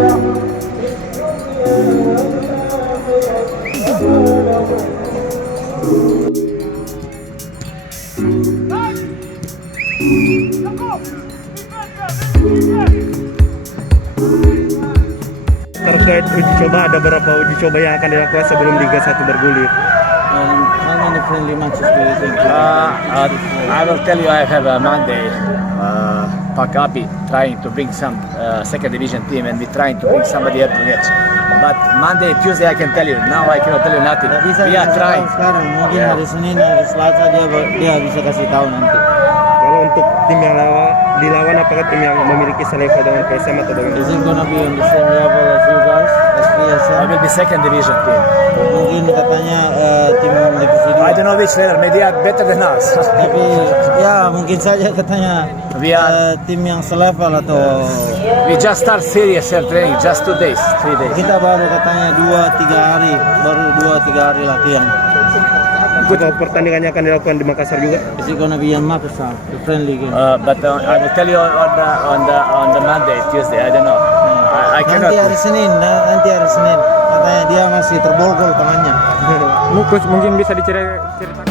Terkait uji coba, ada beberapa uji coba yang akan dilakukan sebelum Liga 1 bergulir. How many friendly matches do you think? I will tell you, I have a Monday. Pakapi trying to bring some second division team, and we trying to bring somebody else to match. But Monday, Tuesday, I can tell you. Now I cannot tell you nothing. We are trying. Sekarang mungkin hari Senin, hari Selasa dia bisa kasih tahu nanti. Kalau untuk tim yang dilawan, apakah tim yang memiliki selevel dengan PSM atau bagaimana? Is it gonna be on the same level as you guys, as PSM? I will be second division team. Mungkin katanya tim divisi 2. I don't know which level. Maybe they are better than us. Tapi ya mungkin saja katanya We are- tim yang selevel atau We just start serious training, just 2 days, 3 days. kita baru katanya 2-3 hari, baru 2-3 hari latihan. Untuk pertandingannya akan dilakukan di Makassar juga. Is it gonna be in Makassar, the friendly game? But I will tell you on the Monday, Tuesday. I don't know. I cannot. Nanti hari Senin, katanya dia masih terborgol tangannya. Coach, mungkin bisa diceritakan